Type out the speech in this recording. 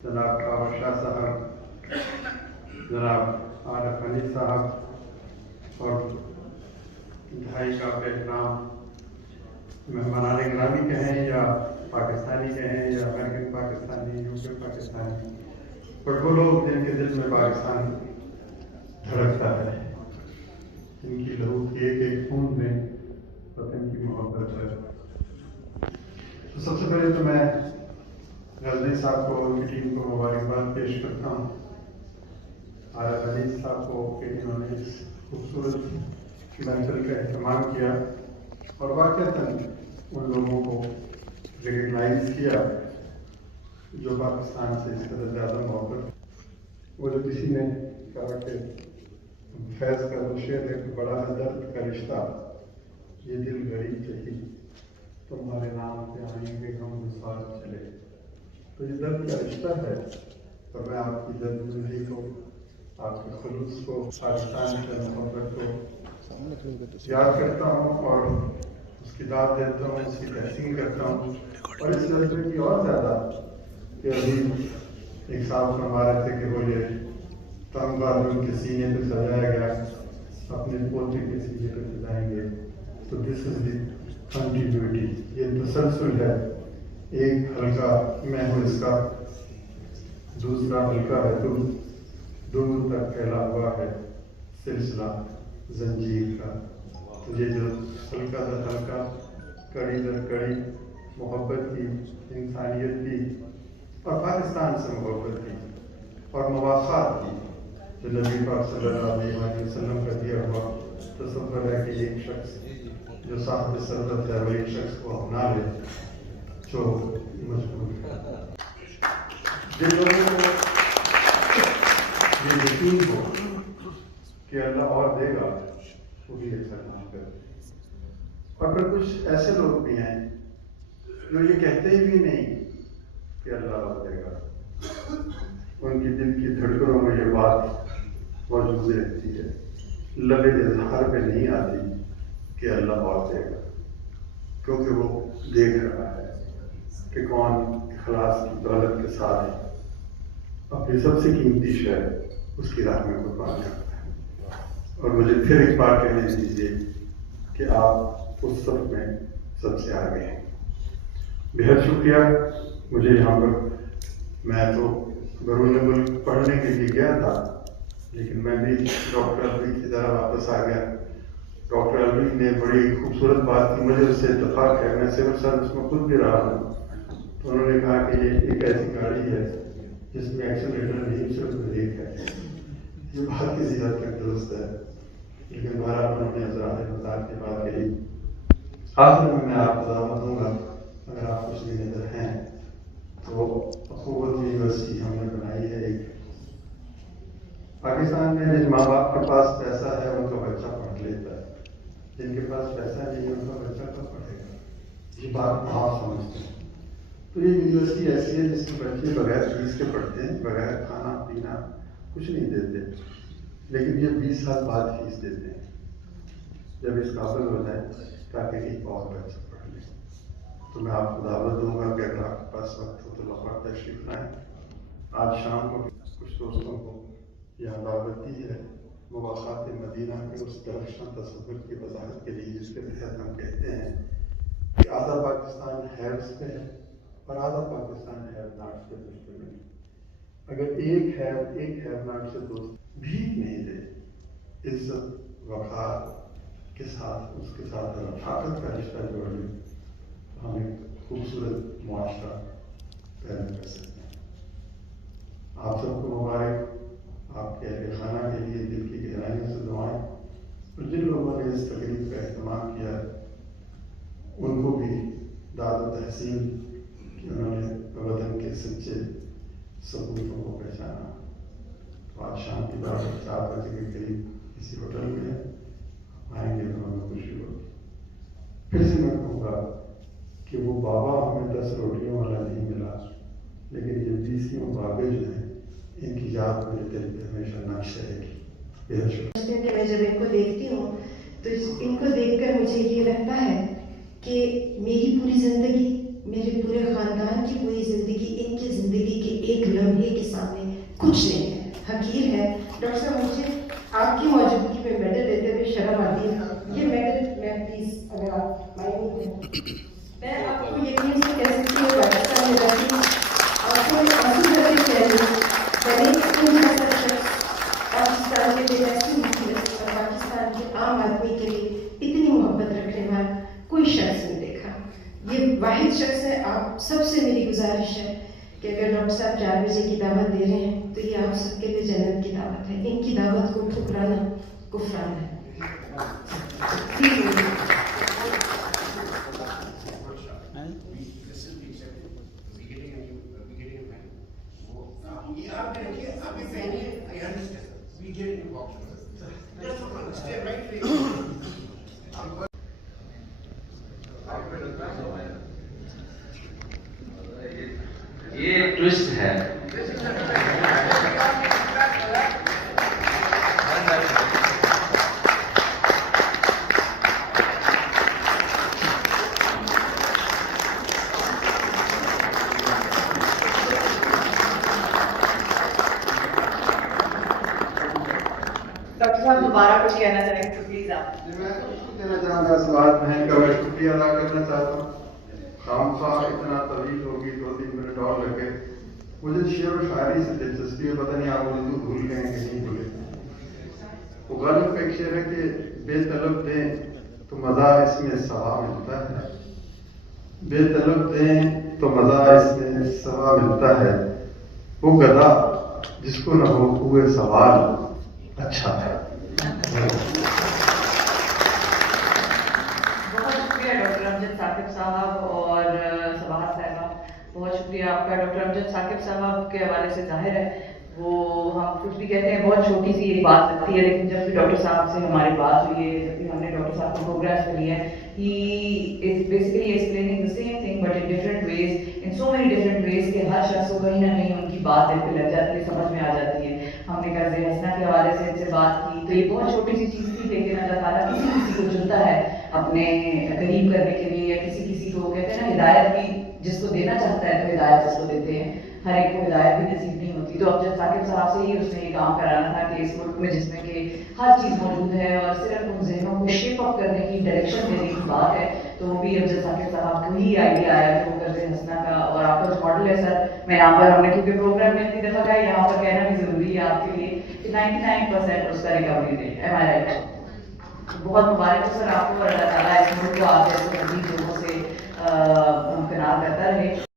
जनाब कावर शाह साहब, जनाब आरिफ अली साहब और ढाई का नाम मेहमानान गिरामी कहें या पाकिस्तानी कहें या अमेरिकन पाकिस्तानी, यूके पाकिस्तानी, पर वो लोग जिनके दिल में पाकिस्तान धड़कता है, जिनकी लहू के एक खून में वतन की मोहब्बत है। तो सबसे पहले तो मैं गजनी साहब को, उनकी टीम को मुबारकबाद पेश करता हूँ। आरिफ अली साहब को कि इन्होंने इस खूबसूरत महफिल का एहतमाम किया और वाक़ईतन उन लोगों को रिकगनाइज किया जो पाकिस्तान से इस कदर ज़्यादा मोहब्बत। वो जो किसी ने कहा कि फैज़ का वो शेर है कि बड़ा है दर्द का रिश्ता, ये दिल गरीब चाहिए तुम्हारे नाम पे आएंगे हम साथ चले। तो ये दर्द का रिश्ता है और मैं आपकी जज्बी को, आपके खुलूस को, पाकिस्तान के मोहब्बत को याद करता हूँ और उसकी दाद देता हूँ, उसकी तहसीन करता हूँ। और इस जज्बे की और ज़्यादा कि अभी एक साहब फरमा रहे थे कि वो ये तमगा उनके सीने पे सजाया गया, अपने पोते के सीने पे सजाएंगे। तो दिस इज द कंटिन्यूटी, ये तसलसल है। एक हल्का मैं हूँ इसका, दूसरा हल्का है तुम, दूर तक फैला हुआ है सिलसिला जंजीर का। तो ये जो हल्का दर हल्का, कड़ी दर कड़ी मोहब्बत की, इंसानियत की और पाकिस्तान से मोहब्बत की और मवाक़ात की, जो नबी पाक सल्लल्लाहु अलैहि वसल्लम का दिया हुआ तसव्वुर है कि एक शख्स जो साहिब सरबत है वो एक शख्स को अपना ले जो मजबूर है। जिन लोगों को ये यकीन हो कि अल्लाह और देगा, वो भी अक्सर ना करे। और फिर कुछ ऐसे लोग भी हैं जो ये कहते भी नहीं कि अल्लाह और देगा, उनकी दिल की धड़कनों में ये बात मौजूद रहती है, लबे इजहार पे नहीं आती कि अल्लाह और देगा, क्योंकि वो देख रहा है कि कौन इखलास की दौलत के साथ अपनी सबसे कीमती शय उसकी राह में कुर्बान करता है। और मुझे फिर एक बार कहने दीजिए कि आप उस सब में सबसे आगे हैं। बेहद शुक्रिया। मुझे यहाँ पर, मैं तो बरूने मुल्क पढ़ने के लिए गया था, लेकिन मैं भी डॉक्टर अलवी की तरह वापस आ गया। डॉक्टर अलवी ने बड़ी खूबसूरत बात की, मुझे उससे इत्तेफाक है, मैं सिविल सर्विस में खुद भी रहा हूँ। तो उन्होंने कहा कि ये एक ऐसी गाड़ी है जिसमें एक्सीलरेटर नहीं, सिर्फ ब्रेक है। ये बात किसी हद तक दुरुस्त है, लेकिन बहरहाल उन्होंने मजाक की बात कही। आखिर में मैं आपको दावत दूंगा, अगर आप कुछ भी नजर हैं तो अखूवत यूनिवर्सिटी हमने बनाई है एक। पाकिस्तान में जिन माँ बाप के पास पैसा है उनका बच्चा पढ़ लेता है, जिनके पास पैसा नहीं है उनका बच्चा कब पढ़ेगा, ये बात आप समझते हैं। तो ये यूनिवर्सिटी ऐसी है जिसमें बच्चे बगैर फीस के पढ़ते हैं, बगैर खाना पीना कुछ नहीं देते, लेकिन ये 20 साल बाद फीस देते हैं जब इस काबिल हो जाए ताकि एक और बच्चा पढ़ ले। तो मैं आपको दावत दूंगा कि अगर आपके पास वक्त हो तो लाहौर तशरीफ लाएं। आज शाम को कुछ दोस्तों को यहाँ दावत दी है मुवाक़ात मदीना के उस दरख्शां तस्वुर की वजाहत के लिए, जिसके तहत हम कहते हैं कि आधा पाकिस्तान हैव्स पे है और आधा पाकिस्तान हैव नॉट्स पे मुश्तमिल है। अगर एक हैव नॉट से दोस्त भीख नहीं दे, इज्जत वक़ार के साथ उसके साथ रफ़ाकत का रिश्ता जोड़ लें, तो हम एक खूबसूरत मुआशरा पैदा कर सकते हैं। आप सबको मुबारक, आपके अहले खाना के लिए दिल की गहराइयों से दुआएं। और जिन लोगों ने इस तकरीब का एहतमाम किया उनको भी दाद व तहसीन कि उन्होंने वतन के सच्चे सबूतों को पहचाना। तो आज शाम की बात 4 बजे के करीब किसी होटल में आएंगे तो हमें खुशी होगी। फिर से मैं कहूँगा कि वो बाबा हमें 10 रोटियों वाला नहीं मिला, लेकिन ये 20 बाबे जो हैं इनकी याद मेरे दिल में हमेशा नक्श रहेगी। मैं जब इनको देखती हूँ तो इनको देखकर मुझे ये लगता है कि मेरी पूरी जिंदगी मेरे पूरे खानदान की पूरी ज़िंदगी, इनकी ज़िंदगी के एक लम्हे के सामने कुछ नहीं है, हकीर है। डॉक्टर साहब, मुझे आपकी मौजूदगी में मेडल देते हुए शर्म आती है। ये मेडल मैं प्लीज़, अगर आप माइंड करें, मैं आपको यकीन से कह सकती हूँ पाकिस्तान में रहती आपको आंसू भरे चेहरे पाकिस्तान के लिए ऐसी मुसीबत और पाकिस्तान के आम आदमी के लिए इतनी मोहब्बत रखने वाला कोई शख्स नहीं देखा। ये वाहिद शख्स है। आप सबसे मेरी गुजारिश है कि अगर डॉक्टर साहब 4 बजे की दावत दे रहे हैं तो ये आप सबके लिए जन्नत की दावत है। इनकी दावत को ठुकराना कुफरान है। ये ट्विस्ट है। डॉक्टर साहब दोबारा कुछ कहना चाहेंगे तो प्लीज आप। मैं कहना चाहूँगा, इस बात में का मैं शुक्रिया अदा करना चाहता हूँ। खामखा इतना तवील होगी, 2-3 मिनट और लगे। मुझे शेर व शायरी से दिलचस्पी है, पता नहीं आप उर्दू भूल गए कि नहीं भूले। वो गालिब का एक शेर है कि बेतलब दें तो मज़ा इसमें सवा मिलता है, बेतलब दें तो मज़ा इसमें सवा मिलता है, वो गधा जिसको न हो हुए सवाल अच्छा है। बहुत शुक्रिया डॉक्टर अमजद साकिब साहब और सबाहत साहिबा, बहुत शुक्रिया आपका। डॉक्टर अमजद साकिब साहब के हवाले से जाहिर है वो हम कुछ भी कहते हैं बहुत छोटी सी ये बात लगती है, लेकिन जब भी डॉक्टर साहब से हमारी बात हुई है, जब भी हमने डॉक्टर साहब को प्रोग्राम कर लिया है, he is basically explaining the same thing but in different ways, in so many different ways कि हर शख्स को कहीं ना कहीं उनकी बात दिल पे लग जाती है, समझ में आ जाती है। हमने कर्ज़े हसना के हवाले से इनसे बात की तो ये बहुत छोटी सी चीज़ थी, लेकिन अल्लाह ताला किसी किसी को चुनता है अपने करीब करने के लिए, या किसी किसी को कहते हैं ना हिदायत भी जिसको देना चाहता है तो हिदायत उसको देते हैं, हर एक को हिदायत भी नसीब नहीं होती। तो अमजद साकिब साहब से ही उसने ये काम कराना था कि इस मुल्क में जिसमें कि हर चीज़ मौजूद है और सिर्फ उन जहनों को शेप अप करने की, डायरेक्शन देने की बात है, तो वो भी अमजद साकिब साहब को ही आइडिया आया कि वो कर्ज़े हसना का। और आपका जो मॉडल है सर, मैं यहाँ पर हमने क्योंकि प्रोग्राम में इतनी दफ़ा गया, यहाँ पर कहना भी ज़रूरी है आपके लिए कि 99% उसका रिकवरी रेट है। एम आई राइट? बहुत मुबारक है सर आपको और अल्लाह ताला इस मुल्क को आप जैसे मज़ीद लोगों से हमकनार करता रहे।